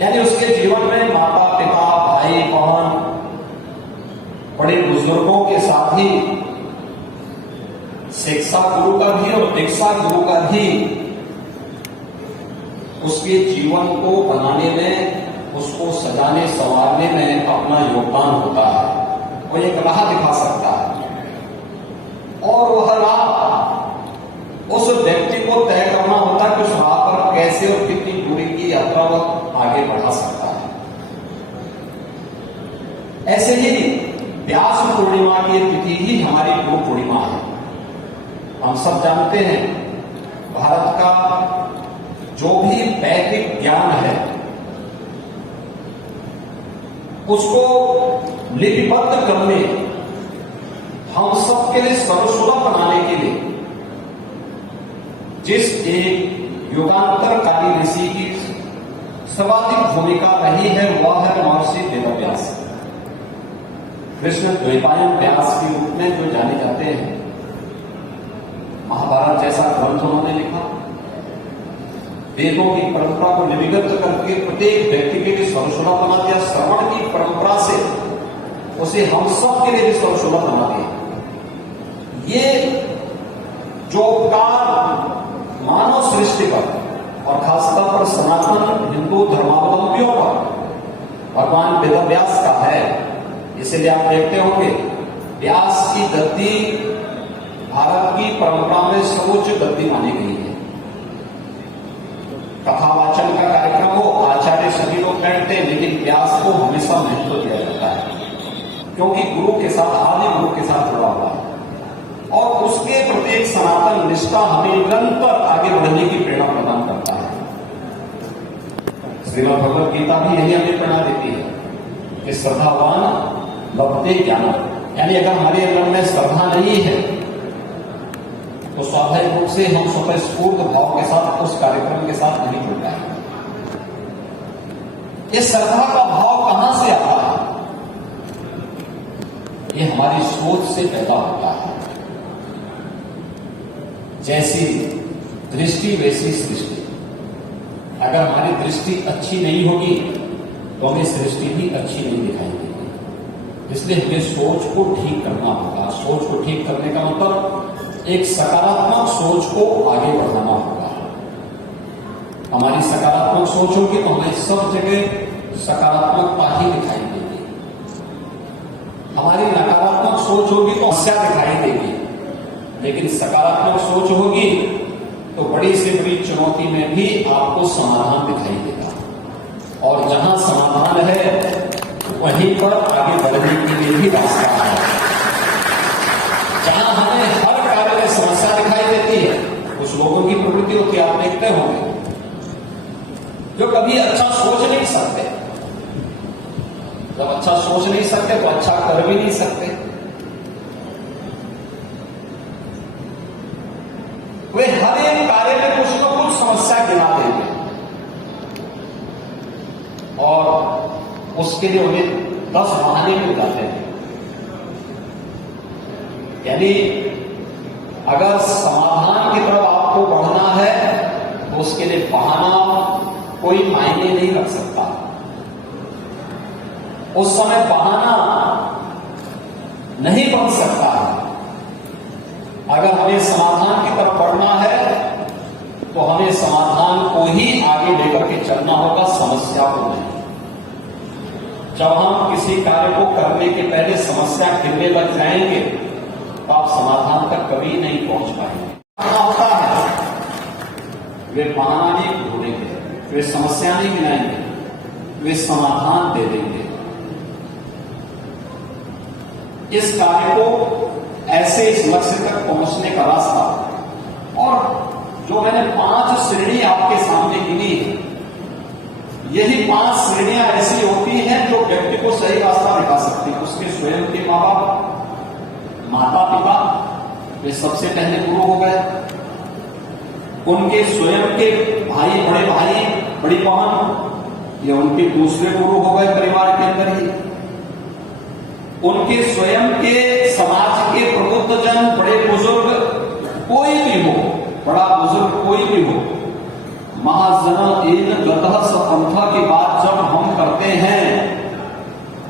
यानी उसके जीवन में माता पिता भाई बहन बड़े बुजुर्गों के साथ ही शिक्षा गुरु का भी और दीक्षा गुरु का भी उसके जीवन को बनाने में, उसको सजाने संवारने में अपना योगदान होता है। वो एक राह दिखा सकता है और वह राह उस व्यक्ति को तय करना होता है कि उस राह पर कैसे और कितनी दूरी की यात्रा वह आगे बढ़ा सकता है। ऐसे ही व्यास पूर्णिमा की तिथि ही हमारी गुरु पूर्णिमा है। हम सब जानते हैं भारत का जो भी वैदिक ज्ञान है उसको लिपिबद्ध करने, हम सबके लिए सर्वसुलभ बनाने के लिए जिस एक युगांतरकारी ऋषि की सर्वाधिक भूमिका रही है वह है महर्षि वेदव्यास। कृष्ण द्वैपायन व्यास के रूप में जो जाने जाते हैं। महाभारत जैसा ग्रंथ उन्होंने लिखा, वेदों की परंपरा को निविगत करके प्रत्येक व्यक्ति के लिए सर्वसुलभ बना दिया। श्रवण की परंपरा से उसे हम सब के लिए भी सर्वसुलभ बना दिया। ये जो उपकार मानव सृष्टि पर और खासतौर पर सनातन हिंदू धर्मावलंबियों पर भगवान वेदव्यास का है, इसलिए आप देखते होंगे व्यास की गद्दी भारत की परंपरा में सर्वोच्च गद्दी मानी गई है। कथावाचन का कार्यक्रम हो, आचार्य सभी लोग बैठते हैं, लेकिन व्यास को हमेशा महत्व दिया जाता है क्योंकि गुरु के साथ, आदि गुरु के साथ जुड़ा हुआ है और उसके प्रत्येक सनातन निष्ठा हमें निरंतर आगे बढ़ने की प्रेरणा प्रदान करता है। श्रीमद् भगवद गीता भी यही हमें प्रेरणा देती है कि श्रद्धावान लभते ज्ञान। यानी अगर हमारे अंदर में श्रद्धा नहीं है तो स्वाभाविक रूप से हम स्वतः स्फूर्त भाव के साथ उस कार्यक्रम के साथ नहीं जुड़ पाएंगे। ये श्रद्धा का भाव कहां से आता है? ये हमारी सोच से पैदा होता है। जैसी दृष्टि वैसी सृष्टि। अगर हमारी दृष्टि अच्छी नहीं होगी तो हमें सृष्टि भी अच्छी नहीं दिखाई देगी। इसलिए हमें सोच को ठीक करना होगा। सोच को ठीक करने का मतलब एक सकारात्मक सोच को आगे बढ़ाना होगा। हमारी सकारात्मक सोच होगी तो हमें सब जगह सकारात्मकता ही दिखाई देगी। हमारी नकारात्मक सोच होगी तो समस्या दिखाई देगी, लेकिन सकारात्मक सोच होगी तो बड़ी से बड़ी चुनौती में भी आपको समाधान दिखाई देगा और जहां समाधान है वहीं पर आगे बढ़ने के लिए भी रास्ता है। जहां हमें हर कार्य में समस्या दिखाई देती है, कुछ लोगों की प्रवृत्ति होती है, आप देखते होंगे, जो कभी अच्छा सोच नहीं सकते। जब अच्छा सोच नहीं सकते तो अच्छा कर भी नहीं सकते। वे हर एक कार्य में कुछ न कुछ समस्या गिना देंगे और उसके लिए उन्हें 10 बहाने मिल जाते हैं। यानी अगर समाधान की तरफ आपको बढ़ना है तो उसके लिए बहाना कोई मायने नहीं रख सकता। उस समय बहाना नहीं बन सकता है। अगर हमें समाधान की तरफ बढ़ना है तो हमें समाधान को ही आगे लेकर के चलना होगा, समस्या को नहीं। जब हम किसी कार्य को करने के पहले समस्या गिनने लग जाएंगे तो आप समाधान तक कभी नहीं पहुंच पाएंगे। होता है वे बहाना नहीं ढूंढेंगे, वे समस्या नहीं गिनाएंगे, वे समाधान दे देंगे। इस कार्य को ऐसे इस लक्ष्य तक पहुंचने का रास्ता, और जो मैंने 5 श्रेणी आपके सामने गिनी है, यही 5 श्रेणियां ऐसी होती हैं जो व्यक्ति को सही रास्ता दिखा सकती है। उसके स्वयं के माँ बाप, माता पिता, वे सबसे पहले गुरु हो गए। उनके स्वयं के भाई, बड़े भाई, बड़ी बहन, ये उनके दूसरे गुरु हो गए परिवार के अंदर ही। उनके स्वयं के समाज के प्रबुद्ध जन, बड़े बुजुर्ग, कोई भी हो, बड़ा बुजुर्ग कोई भी हो, महाजन एन गतः सपंथा की बात जब हम करते हैं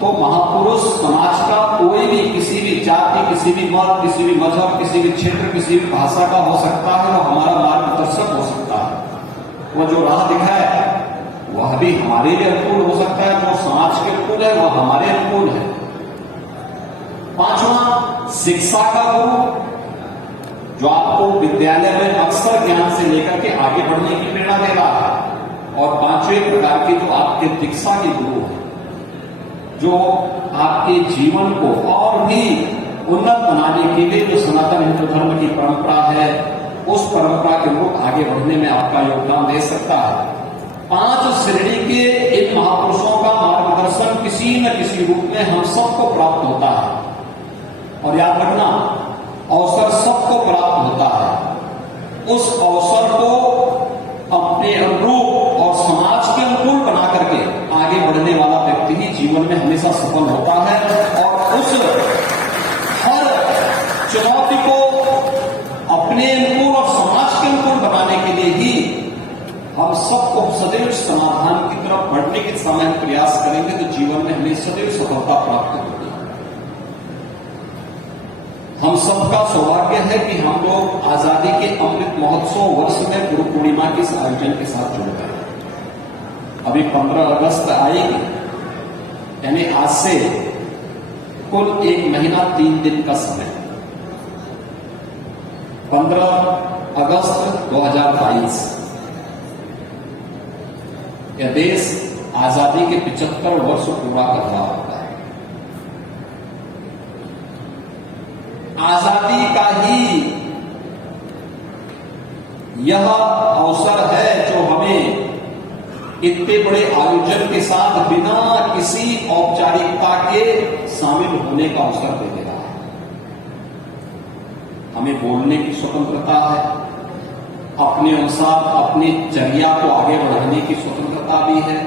तो महापुरुष समाज का कोई भी किसी भी जाति, किसी भी मत, किसी भी मजहब, किसी भी क्षेत्र, किसी भी भाषा का हो सकता है, वो हमारा मार्गदर्शक हो सकता है। वो जो राह दिखाए वह भी हमारे लिए अनुकूल हो सकता है, जो समाज के अनुकूल है वह हमारे अनुकूल है। पांचवा, शिक्षा का गुरु, जो आपको विद्यालय में अक्सर ज्ञान से लेकर के आगे बढ़ने की प्रेरणा दे रहा है। और पांचवें प्रकार के जो आपके दीक्षा के गुरु है, जो आपके जीवन को और भी उन्नत बनाने के लिए जो सनातन हिंदू धर्म की परंपरा है, उस परंपरा के अनुरूप आगे बढ़ने में आपका योगदान दे सकता है। 5 श्रेणी के इन महापुरुषों का मार्गदर्शन किसी न किसी रूप में हम सबको प्राप्त होता है। और याद रखना, अवसर सबको प्राप्त होता है। उस अवसर को अपने अनुरूप और समाज के अनुकूल बना करके आगे बढ़ने वाला व्यक्ति ही जीवन में हमेशा सफल होता है। और उस हर चुनौती को अपने अनुकूल और समाज के अनुकूल बनाने के लिए ही हम सबको सदैव समाधान की तरफ बढ़ने के समय प्रयास करेंगे तो जीवन में हमें सदैव सफलता प्राप्त होगी। हम सबका सौभाग्य है कि हम लोग आजादी के अमृत महोत्सव वर्ष में गुरु पूर्णिमा के इस आयोजन के साथ जुड़ गए। अभी 15 अगस्त आएगी, यानी आज से कुल 1 महीना 3 दिन का समय। 15 अगस्त 2022 यह देश आजादी के 75 वर्ष पूरा कर रहा होता है। आजादी का ही यह अवसर है जो हमें इतने बड़े आयोजन के साथ बिना किसी औपचारिकता के शामिल होने का अवसर दे दे रहा है। हमें बोलने की स्वतंत्रता है, अपने अनुसार अपनी चर्या को आगे बढ़ाने की स्वतंत्रता भी है,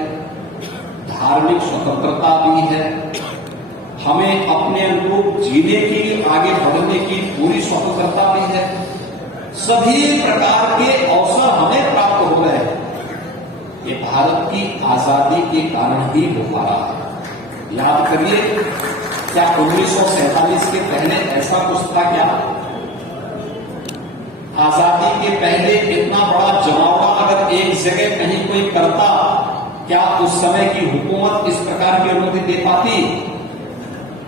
धार्मिक स्वतंत्रता भी है, हमें अपने अनुरूप जीने की, आगे बढ़ने की पूरी स्वतंत्रता भी है। सभी प्रकार के अवसर हमें प्राप्त हो रहे हैं। ये भारत की आजादी के कारण ही हो पा रहा है। याद करिए, क्या 1947 के पहले ऐसा कुछ था क्या? आजादी के पहले इतना बड़ा जमावड़ा अगर एक जगह कहीं कोई करता, क्या उस समय की हुकूमत इस प्रकार की अनुमति दे पाती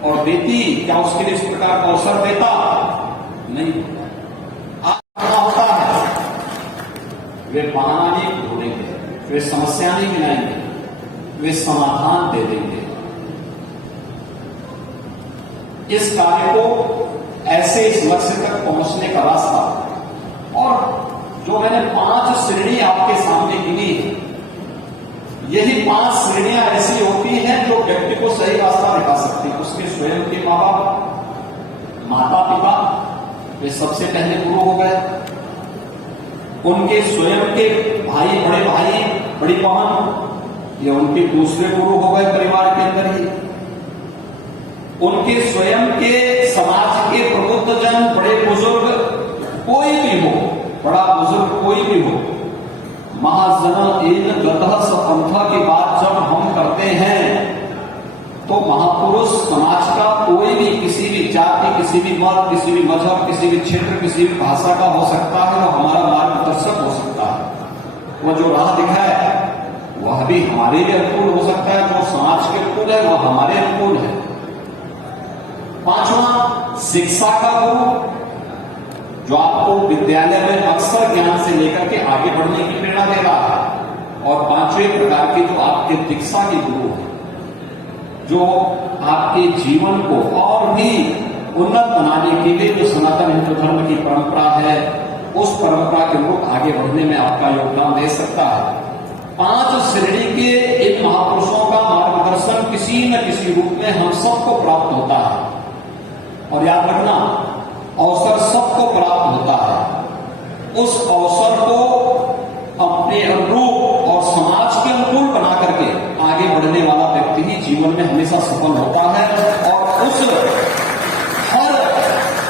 और देती? क्या उसके लिए इस प्रकार का अवसर देता? नहीं। आज क्या होता है, वे बहाना नहीं ढूंढेंगे, वे समस्या नहीं मिलाएंगे, वे समाधान दे देंगे। इस कार्य को ऐसे इस लक्ष्य तक पहुंचने का रास्ता, और जो मैंने 5 श्रेणी आपके सामने गिनी है, यही 5 श्रेणियां ऐसी होती हैं जो व्यक्ति को सही रास्ता दिखा सकती हैं। उसके स्वयं के माँ बाप, माता पिता, वे सबसे पहले गुरु हो गए। उनके स्वयं के भाई, बड़े भाई, बड़ी बहन, ये उनके दूसरे गुरु हो गए परिवार के अंदर ही। उनके स्वयं के समाज के प्रबुद्ध जन, बड़े बुजुर्ग, कोई भी हो, बड़ा बुजुर्ग कोई भी हो, महाजन एन गतः सपंथा की बात जब हम करते हैं तो महापुरुष समाज का कोई भी किसी भी जाति, किसी भी मत, किसी भी मजहब, किसी भी क्षेत्र, किसी भी भाषा का हो सकता है, वो हमारा मार्गदर्शक हो सकता है। वो जो राह दिखाए वह भी हमारे लिए अनुकूल हो सकता है, जो समाज के अनुकूल है वह हमारे अनुकूल है। पांचवा, शिक्षा का गुरु, जो आपको विद्यालय में अक्सर ज्ञान से लेकर के आगे बढ़ने की प्रेरणा दे रहा है। और 5वें प्रकार के जो आपके दीक्षा के गुरु हैं, जो आपके जीवन को और भी उन्नत बनाने के लिए जो सनातन हिंदू धर्म की परंपरा है, उस परंपरा के अनुरूप आगे बढ़ने में आपका योगदान दे सकता है। 5 श्रेणी के इन महापुरुषों का मार्गदर्शन किसी न किसी रूप में हम सबको प्राप्त होता है। और याद रखना, अवसर सबको प्राप्त होता है। उस अवसर को अपने अनुरूप और समाज के अनुकूल बना करके आगे बढ़ने वाला व्यक्ति ही जीवन में हमेशा सफल होता है। और उस हर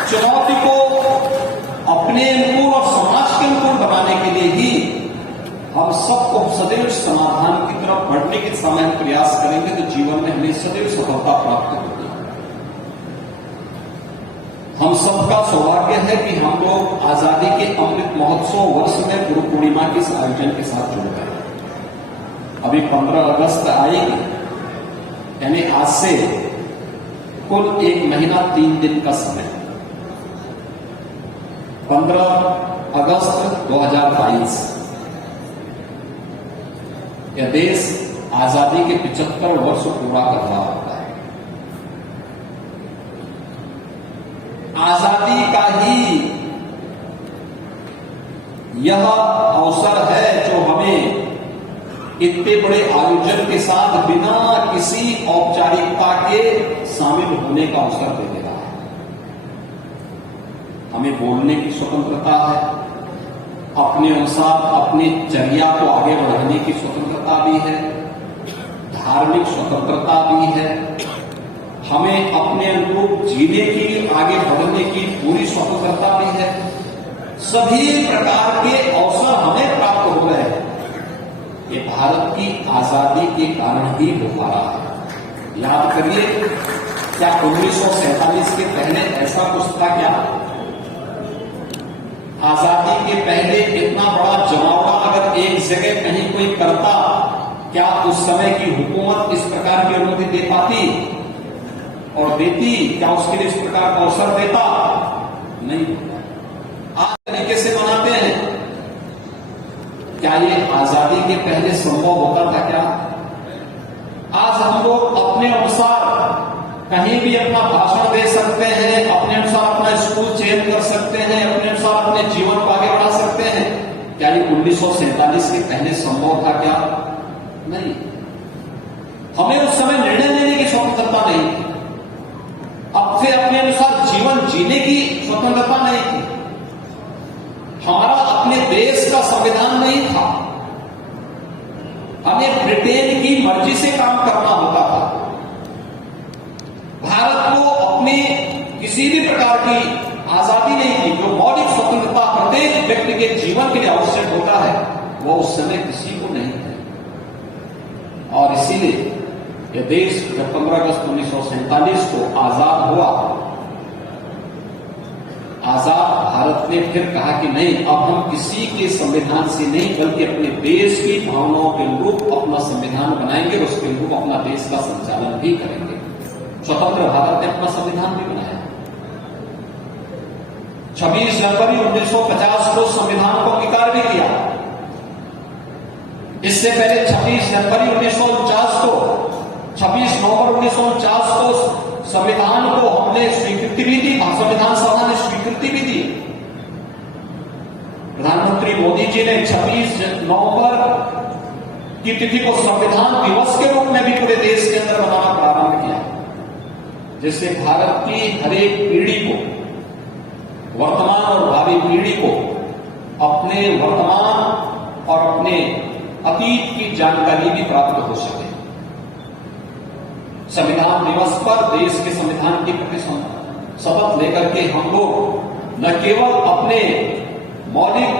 चुनौती को अपने अनुकूल और समाज के अनुकूल बनाने के लिए ही हम सबको सदैव समाधान की तरफ बढ़ने के समय प्रयास करेंगे तो जीवन में हमें सदैव सफलता प्राप्त होगी। हम सबका सौभाग्य है कि हम लोग आजादी के अमृत महोत्सव वर्ष में गुरु पूर्णिमा के इस आयोजन के साथ जुड़ गए। अभी 15 अगस्त आएगी, यानी आज से कुल 1 महीना 3 दिन का समय। 15 अगस्त 2022 यह देश आजादी के 75 वर्ष पूरा कर रहा होता है। आजादी का ही यह अवसर है जो हमें इतने बड़े आयोजन के साथ बिना किसी औपचारिकता के शामिल होने का अवसर दे दे रहा है। हमें बोलने की स्वतंत्रता है, अपने अनुसार अपनी चर्या को आगे बढ़ाने की स्वतंत्रता भी है, धार्मिक स्वतंत्रता भी है, हमें अपने अनुरूप जीने की, आगे बढ़ने की पूरी स्वतंत्रता भी है। सभी प्रकार के अवसर हमें प्राप्त हो रहे हैं। ये भारत की आजादी के कारण ही हो पा रहा है। याद करिए, क्या 1947 के पहले ऐसा कुछ था क्या? आजादी के पहले इतना बड़ा जमावड़ा अगर एक जगह कहीं कोई करता, क्या उस समय की हुकूमत इस प्रकार की अनुमति दे पाती और देती? क्या उसके लिए इस प्रकार का अवसर देता? नहीं। आज तरीके से मनाते हैं, क्या ये आजादी के पहले संभव होता था क्या? आज हम लोग अपने अनुसार कहीं भी अपना भाषण दे सकते हैं, अपने अनुसार अपना स्कूल चेंज कर सकते हैं, अपने अनुसार अपने जीवन को आगे बढ़ा सकते हैं। क्या ये 1947 के पहले संभव था क्या? नहीं। हमें उस समय निर्णय लेने की स्वतंत्रता नहीं थी, अब से अपने अनुसार जीवन जीने की स्वतंत्रता नहीं थी, हमारा अपने देश का संविधान नहीं था, हमें ब्रिटेन की मर्जी से काम करना होता था। भारत को अपने किसी भी प्रकार की आजादी नहीं थी। जो मौलिक स्वतंत्रता प्रत्येक व्यक्ति के जीवन के लिए आवश्यक होता है, वो उस समय किसी को नहीं था। और इसीलिए यह देश जब 15 अगस्त 1947 को आजाद हुआ, आजाद भारत ने फिर कहा कि नहीं, अब हम किसी के संविधान से नहीं बल्कि अपने देश की भावनाओं के अनुरूप अपना संविधान बनाएंगे और उसके अनुरूप अपना देश का संचालन भी करेंगे। स्वतंत्र भारत ने अपना संविधान भी बनाया। 26 जनवरी 1950 को संविधान को अंगीकार भी किया। इससे पहले 26 जनवरी 1949 को, 26 नवंबर 1949 को संविधान को हमने स्वीकृति भी दी, संविधान सभा ने स्वीकृति भी दी। प्रधानमंत्री मोदी जी ने 26 नवंबर की तिथि को संविधान दिवस के रूप में भी पूरे देश के अंदर मनाना प्रारंभ किया, जिससे भारत की हर एक पीढ़ी को, वर्तमान और भावी पीढ़ी को अपने वर्तमान और अपने अतीत की जानकारी भी प्राप्त हो सके। संविधान दिवस पर देश के संविधान के प्रति शपथ लेकर के हम लोग न केवल अपने मौलिक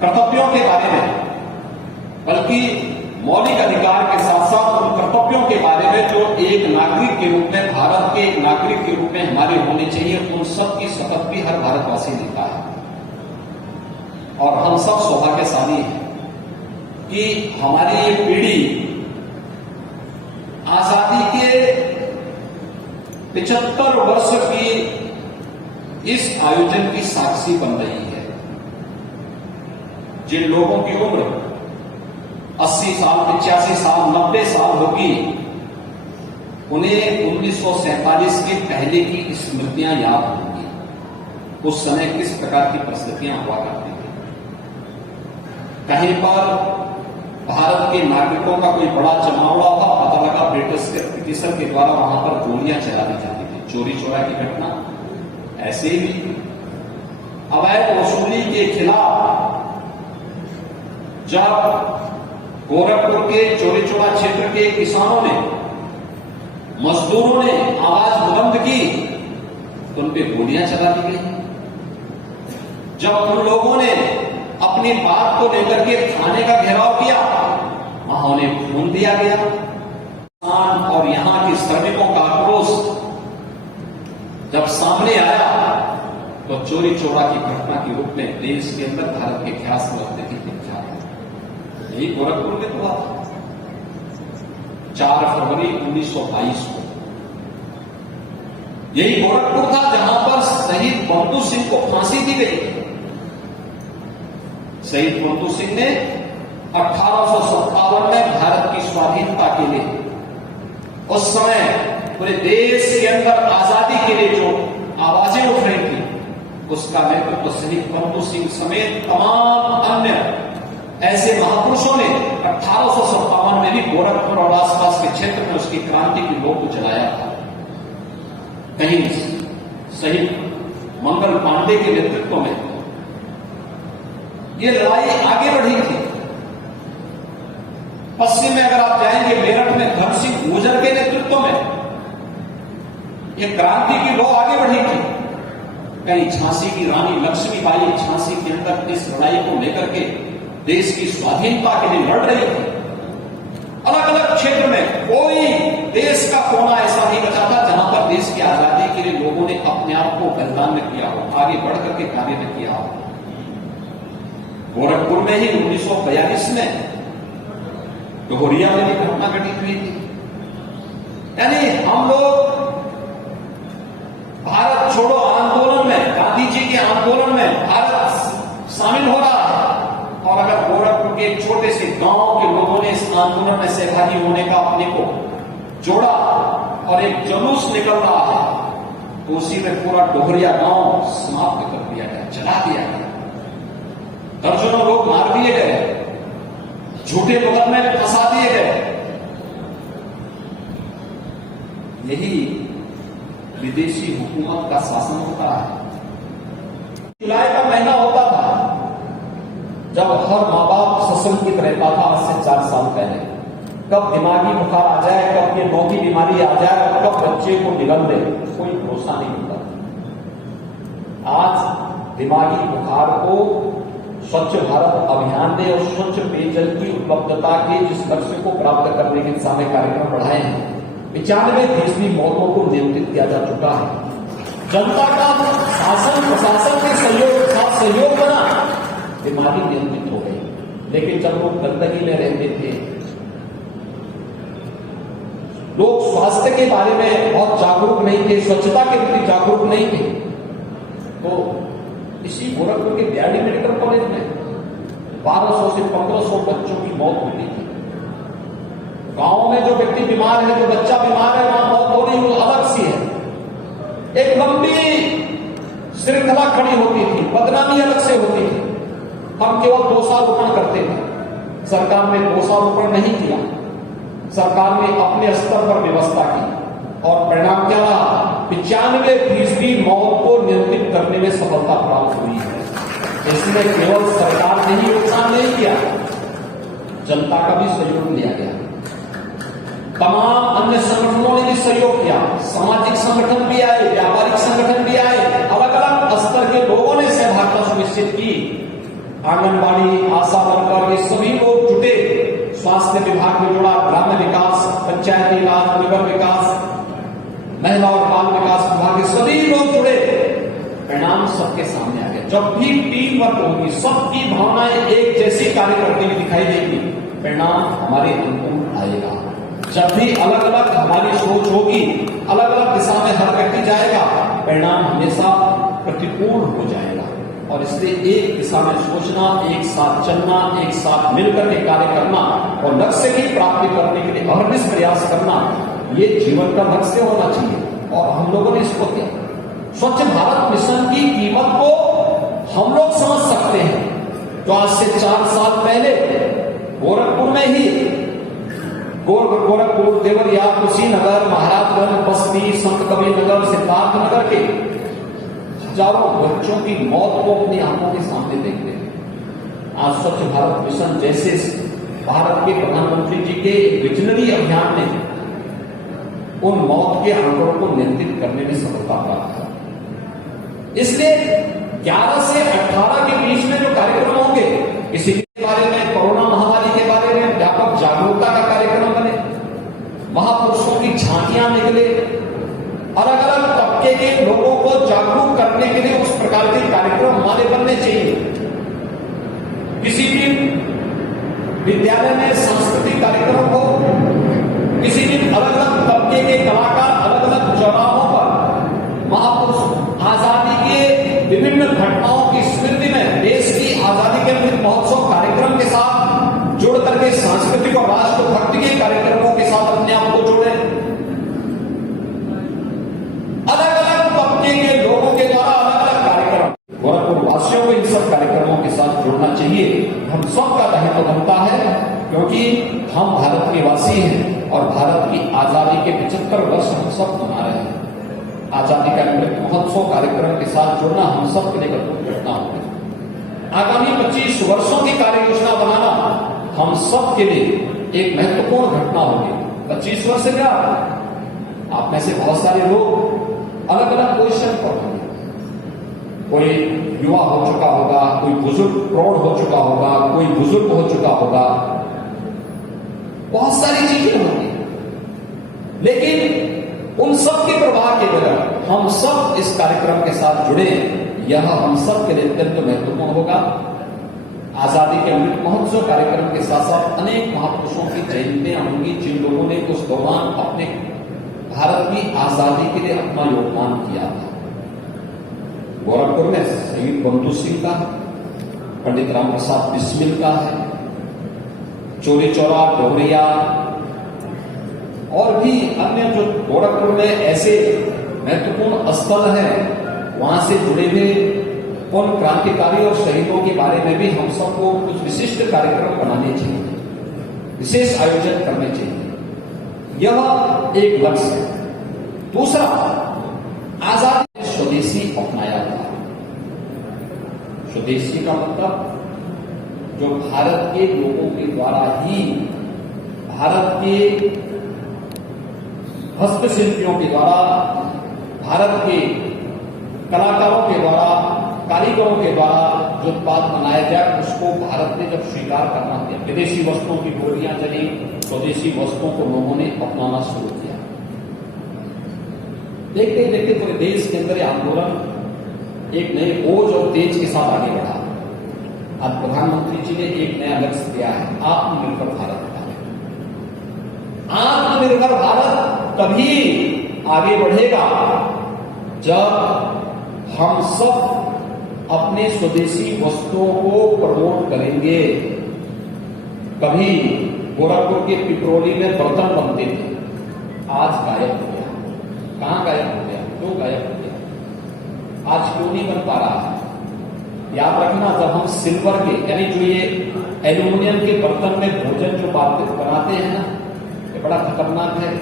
कर्तव्यों के बारे में, बल्कि मौलिक अधिकार के साथ साथ उन कर्तव्यों के बारे में जो एक नागरिक के रूप में, भारत के एक नागरिक के रूप में हमारे होने चाहिए, उन सब की शपथ भी हर भारतवासी लेता है। और हम सब सौभाग्यशाली हैं कि हमारी ये पीढ़ी आजादी के 75 वर्ष की इस आयोजन की साक्षी बन रही है। जिन लोगों की उम्र 80 साल, 85 साल, 90 साल होगी, उन्हें 1947 के पहले की स्मृतियां याद होंगी। उस समय किस प्रकार की परिस्थितियां हुआ करती थी। कहीं पर भारत के नागरिकों का कोई बड़ा जमावड़ा हुआ, पता लगा ब्रिटिशर के द्वारा वहां पर गोलियां चला दी जाती थी। चोरी चोरा की घटना ऐसे ही। अवैध वसूली के खिलाफ जब गोरखपुर के चोरी चोरा क्षेत्र के किसानों ने, मजदूरों ने आवाज बुलंद की तो उन पे गोलियां चला दी गई। जब उन लोगों ने अपनी बात को लेकर के थाने का घेराव किया, वहां उन्हें खून दिया गया। और यहां के श्रमिकों का आक्रोश जब सामने आया तो चोरी चोरा की घटना के रूप में देश के अंदर भारत के इतिहास में अत्यधिक विख्यात है। यही गोरखपुर में हुआ 4 फरवरी 1922 को। यही गोरखपुर था जहां पर शहीद बंधु सिंह को फांसी दी गई। शहीद बंधु सिंह ने 1857 में भारत की स्वाधीनता के लिए, उस समय पूरे देश के अंदर आजादी के लिए जो आवाजें उठ रही थी, उसका नेतृत्व शहीद बंधु सिंह समेत तमाम अन्य ऐसे महापुरुषों ने 1857 में भी गोरखपुर और आसपास के क्षेत्र में उसकी क्रांति की लौ को जलाया था। कहीं शहीद मंगल पांडे के नेतृत्व में ये लड़ाई आगे बढ़ी थी। पश्चिम में अगर आप जाएंगे, मेरठ में धन सिंह गुर्जर के नेतृत्व में यह क्रांति की लौ आगे बढ़ी थी। कहीं झांसी की रानी लक्ष्मीबाई झांसी के अंदर इस लड़ाई को लेकर के देश की स्वाधीनता के लिए लड़ रही थी। अलग अलग क्षेत्र में कोई देश का कोना ऐसा नहीं बचा था जहां पर देश की आजादी के लिए लोगों ने अपने आप को बलिदान में किया हो, आगे बढ़कर के कार्य में किया हो। गोरखपुर में ही 1942 में डोहरिया में भी घटना घटित हुई थी। यानी हम लोग भारत छोड़ो आंदोलन में, गांधी जी के आंदोलन में भारत शामिल हो रहा है, और अगर गोरखपुर के एक छोटे से गांव के लोगों ने इस आंदोलन में सहभागी होने का अपने को जोड़ा और एक जुलूस निकल रहा है, तो उसी में पूरा डोहरिया गांव समाप्त कर दिया गया, जला दिया गया। दर्जनों लोग मार दिए गए, झूठे बगल में फंसा दिए गए। यही विदेशी हुकूमत का शासन होता है। जुलाई का महीना होता था जब हर माँ बाप सशंकित रहता था, आज से 4 साल पहले, कब दिमागी बुखार आ जाए, कब ये नौ की बीमारी आ जाए और कब बच्चे को निगल दे, कोई भरोसा नहीं होता। आज दिमागी बुखार को स्वच्छ भारत अभियान ने और स्वच्छ पेयजल की उपलब्धता के जिस लक्ष्य को प्राप्त करने के दिशा में कार्यक्रम बढ़ाए हैं, 95% मौतों को नियंत्रित किया जा चुका है। जनता का शासन प्रशासन के सहयोग बना, बीमारी नियंत्रित हो गई। लेकिन जब लोग गंदगी में रहते थे, लोग स्वास्थ्य के बारे में बहुत जागरूक नहीं थे, स्वच्छता के प्रति जागरूक नहीं थे, तो इसी गोरखपुर के बीआरडी मेडिकल कॉलेज में 1200 से 1500 बच्चों की मौत होती थी। गांव में जो व्यक्ति बीमार है, जो बच्चा बीमार है, वहां मौत हो रही, वो अलग सी है। एक लंबी श्रृंखला खड़ी होती थी, बदनामी अलग से होती थी। हम केवल दोषारोपण करते थे, सरकार ने दोषारोपण नहीं किया। सरकार ने अपने स्तर पर व्यवस्था की और परिणाम क्या रहा? 95% मौत को नियंत्रित करने में सफलता प्राप्त हुई है। इसमें केवल सरकार ने ही नुकसान नहीं किया, जनता का भी सहयोग लिया गया। तमाम अन्य संगठनों ने भी सहयोग किया, सामाजिक संगठन भी आए, व्यापारिक संगठन भी आए, अलग अलग स्तर के लोगों ने सहभागिता सुनिश्चित की। आंगनबाड़ी, आशा वर्कर, ये सभी लोग जुटे, स्वास्थ्य विभाग में जुड़ा, ग्राम्य विकास, पंचायती राज, नगर विकास, महिला और बाल विकास विभाग के सभी लोग जुड़े। परिणाम सबके सामने आ गया। जब भी टीम वर्क होगी, सबकी भावनाएं एक जैसी कार्य करती हुई दिखाई देगी, परिणाम हमारे अनुकूल आएगा। जब भी अलग अलग हमारी सोच होगी, अलग अलग दिशा में हर व्यक्ति जाएगा, परिणाम हमेशा प्रतिकूल हो जाएगा। और इसलिए एक दिशा में सोचना, एक साथ चलना, एक साथ मिलकर के कार्य करना और लक्ष्य की प्राप्ति करने के लिए अहर्निश प्रयास करना, ये जीवन का लक्ष्य होना चाहिए। और हम लोगों ने इसको किया। स्वच्छ भारत मिशन की कीमत को हम लोग समझ सकते हैं। तो आज से 4 साल पहले गोरखपुर में ही, गोरखपुर, देवरिया, कुशीनगर, महाराजगंज, बस्ती, संत कबीर नगर, सिद्धार्थ नगर के हजारों बच्चों की मौत को अपनी आंखों के सामने देखते हैं। आज स्वच्छ भारत मिशन जैसे भारत के प्रधानमंत्री जी के विजनरी अभियान ने उन मौत के आंकड़ों को नियंत्रित करने में सफलता प्राप्त की। इसलिए 11 से 18 के बीच में जो कार्यक्रम होंगे, किसी के बारे में, कोरोना महामारी के बारे में व्यापक जागरूकता का कार्यक्रम बने, महापुरुषों की झांकियां निकले, अलग अलग तबके के लोगों को जागरूक करने के लिए उस प्रकार के कार्यक्रम हमारे बनने चाहिए। किसी भी विद्यालय में सांस्कृतिक कार्यक्रम हो, किसी भी अलग अलग तबके के कलाकार अलग अलग चौराहों पर महापुरुष आजादी के विभिन्न घटनाओं की स्मृति में देश की आजादी के अमृत महोत्सव कार्यक्रम के साथ जुड़ करके सांस्कृतिक और राष्ट्रभक्ति के कार्यक्रमों के साथ अपने आप को जोड़े। अलग अलग तबके के लोगों के द्वारा अलग अलग कार्यक्रम, गोरखपुर वासियों को इन सब कार्यक्रमों के साथ जुड़ना चाहिए। हम सबका दायित्व बनता है, क्योंकि हम भारत के वासी हैं और भारत की आजादी के 75 वर्ष हम सब मना रहे हैं। आजादी का अमृत महोत्सव कार्यक्रम के साथ जुड़ना हम सब के लिए कर्तव्य घटना होगी। आगामी 25 वर्षों की कार्य योजना बनाना हम सब के लिए एक महत्वपूर्ण घटना होगी। 25 वर्ष से क्या, आप में से बहुत सारे लोग अलग अलग पोजिशन पर होंगे। कोई युवा हो चुका होगा, कोई बुजुर्ग प्रौढ़ हो चुका होगा, कोई बुजुर्ग हो चुका होगा, बहुत सारी चीजें होंगी। लेकिन उन सब की प्रवाह के बगैर हम सब इस कार्यक्रम के साथ जुड़े, यह हम सब के लिए अत्यंत महत्वपूर्ण होगा। आजादी के अमृत महोत्सव कार्यक्रम के साथ साथ अनेक महापुरुषों की जयंतियां होंगी, जिन लोगों ने उस दौरान अपने भारत की आजादी के लिए अपना योगदान किया था। गोरखपुर में शहीद बंधु सिंह का, पंडित राम प्रसाद बिस्मिल का है, चोरी चौरा, डोगरिया और भी अन्य जो गोरखपुर में ऐसे महत्वपूर्ण स्थल हैं, वहां से जुड़े हुए उन क्रांतिकारी और शहीदों के बारे में भी हम सबको कुछ विशिष्ट कार्यक्रम बनाने चाहिए, विशेष आयोजन करने चाहिए। यह एक लक्ष्य है। दूसरा, आजादी में स्वदेशी अपनाया था। स्वदेशी का मतलब जो भारत के लोगों के द्वारा ही, भारत के हस्तशिल्पियों के द्वारा, भारत के कलाकारों के द्वारा, कारीगरों के द्वारा जो उत्पाद बनाया जाए, उसको भारत ने जब स्वीकार करना दिया, विदेशी वस्तुओं की गोलियां चली, स्वदेशी वस्तुओं को लोगों ने अपनाना शुरू किया। देखते देखते पूरे देश के अंदर आंदोलन एक नए ओज और तेज के साथ आगे बढ़ा। आज प्रधानमंत्री जी ने एक नया लक्ष्य दिया है, आत्मनिर्भर भारत का। आत्मनिर्भर भारत तभी आगे बढ़ेगा जब हम सब अपने स्वदेशी वस्तुओं को प्रमोट करेंगे। कभी गोरखपुर के पिपरोली में बर्तन बनते थे, आज गायब हो गया। कहां गायब हो गया? क्यों गायब हो गया? आज क्यों नहीं बन पा रहा है? याद रखना, जब हम सिल्वर के, यानी जो ये एल्यूमिनियम के बर्तन में भोजन जो बनाते हैं ना, ये बड़ा खतरनाक है।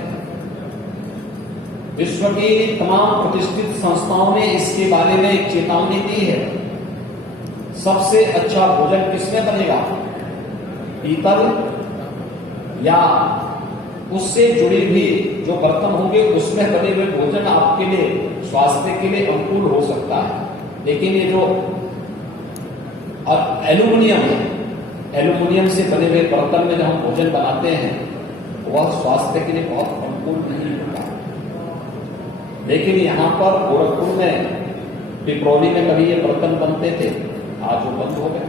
विश्व की तमाम प्रतिष्ठित संस्थाओं ने इसके बारे में एक चेतावनी दी है। सबसे अच्छा भोजन किसमें बनेगा? पीतल या उससे जुड़ी हुई जो बर्तन होंगे उसमें बने हुए भोजन आपके लिए, स्वास्थ्य के लिए अनुकूल हो सकता है। लेकिन ये जो एल्यूमिनियम है, एल्यूमिनियम से बने हुए बर्तन में जब हम भोजन बनाते हैं, वह स्वास्थ्य के लिए बहुत अनुकूल नहीं होता। लेकिन यहां पर गोरखपुर में, पिपरौली में कभी ये बर्तन बनते थे, आज वो बंद हो गए।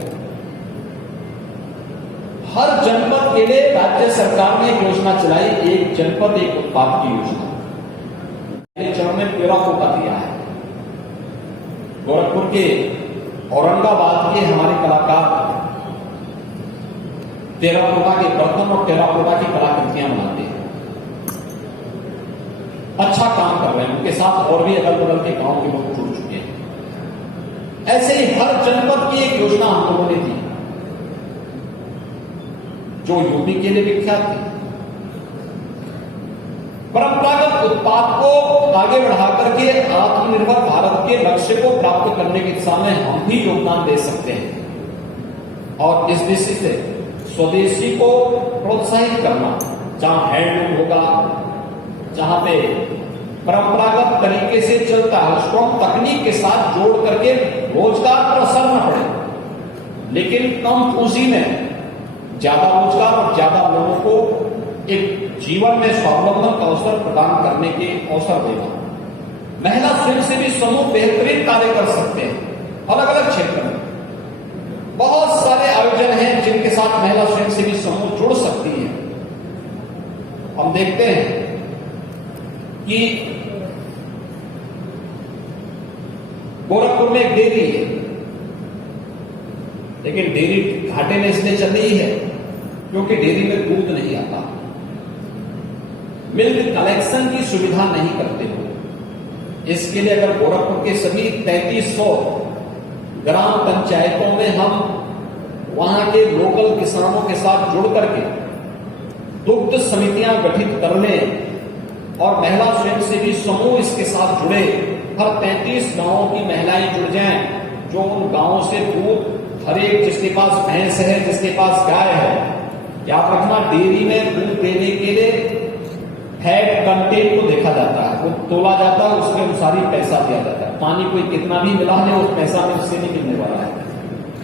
हर जनपद के लिए राज्य सरकार ने एक योजना चलाई, एक जनपद एक उत्पाद की योजना। पहले चरण में टेराकोटा दिया है। गोरखपुर के, औरंगाबाद के हमारे कलाकार टेराकोटा के बर्तन और टेराकोटा की कलाकृतियां बनाते हैं, अच्छा काम कर रहे हैं। उनके साथ और भी अगल बगल के गांव के लोग जुड़ चुके हैं। ऐसे ही हर जनपद की एक योजना हम लोगों ने दी, जो यूपी के लिए विख्यात थी। परंपरागत उत्पाद को आगे बढ़ा करके आत्मनिर्भर भारत के लक्ष्य को प्राप्त करने की दिशा में हम भी योगदान दे सकते हैं। और इस दृष्टि से स्वदेशी को प्रोत्साहित करना, जहां हैंडलूम होगा, जहां पे परंपरागत तरीके से चलता है, उसको हम तकनीक के साथ जोड़ करके रोजगार पर असर न पड़े, लेकिन कम पूंजी में ज्यादा रोजगार और ज्यादा लोगों को एक जीवन में स्वावलंबन का अवसर प्रदान करने के अवसर देना। महिला स्वयंसेवी समूह बेहतरीन कार्य कर सकते हैं अलग अलग क्षेत्र में। बहुत सारे आयोजन हैं जिनके साथ महिला स्वयंसेवी समूह जुड़ सकती है। हम देखते हैं कि गोरखपुर में एक डेयरी है, लेकिन डेयरी घाटे में इसलिए चल रही है क्योंकि डेयरी में दूध नहीं आता, मिल्क कलेक्शन की सुविधा नहीं करते हो। इसके लिए अगर गोरखपुर के सभी 3300 ग्राम पंचायतों में हम वहां के लोकल किसानों के साथ जुड़ करके दुग्ध समितियां गठित कर लें और महिला स्वयंसेवी समूह इसके साथ जुड़े, हर 33 गांवों की महिलाएं जुड़ जाएं जो उन गांवों से दूध, हर एक जिसके पास भैंस है, जिसके पास गाय है, याद रखना डेयरी में दूध देने के लिए फैट कंटेंट को देखा जाता है, वो तोला जाता है, उसके अनुसार ही पैसा दिया जाता है। पानी कोई कितना भी मिला है उस पैसा में उससे नहीं मिलने वाला है,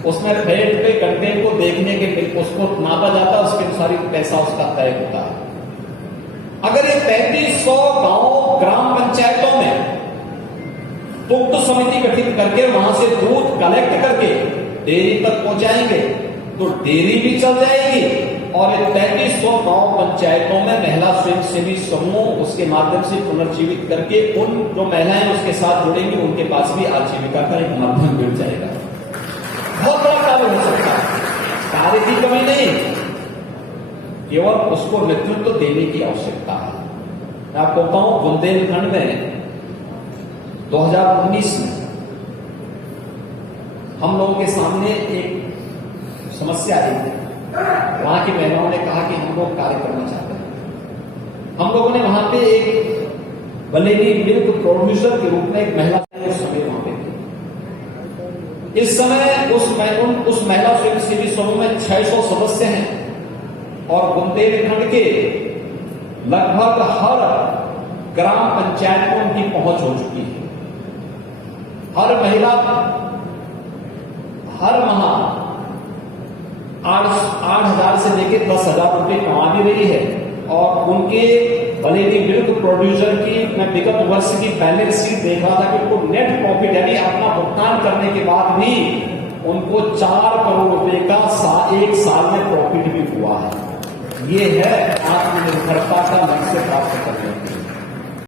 उसमें फैट पे कंटेंट को देखने के उसको नापा जाता है, उसके अनुसार ही पैसा उसका तय होता है। अगर ये 3300 गांव ग्राम पंचायतों में दुग्ध समिति गठित करके वहां से दूध कलेक्ट करके डेयरी तक पहुंचाएंगे तो डेयरी भी चल जाएगी और 3300 गांव पंचायतों में महिला स्वयंसेवी समूह उसके माध्यम से पुनर्जीवित करके उन जो महिलाएं उसके साथ जुड़ेंगी उनके पास भी आजीविका का एक माध्यम मिल जाएगा। बहुत बड़ा कार्य हो सकता है, कार्य की कमी नहीं, केवल उसको नेतृत्व देने की आवश्यकता है। मैं आपको बताऊं, बुंदेलखंड में 2019 में हम लोगों के सामने एक समस्या आई थी। वहां की महिलाओं ने कहा कि हम लोग कार्य करना चाहते हैं। हम लोगों ने वहां पे एक बलेनी मिल्क प्रोड्यूसर के रूप में एक महिला उस समय वहां पे थी। इस समय उस महिला स्वयंसेवी समूह में 600 सदस्य हैं और बुंदेलखंड के लगभग हर ग्राम पंचायत में उनकी पहुंच हो चुकी है। हर महिला हर माह 8,000 से लेकर 10,000 रुपए कमा भी रही है और उनके बलेनी मिल्क प्रोड्यूसर की मैं विगत वर्ष की बैलेंस शीट देख रहा था कि उनको नेट प्रॉफिट यानी अपना भुगतान करने के बाद भी उनको 4 करोड़ रुपए का एक साल में प्रॉफिट भी हुआ है। ये है आत्मनिर्भरता का लक्ष्य प्राप्त करने के लिए।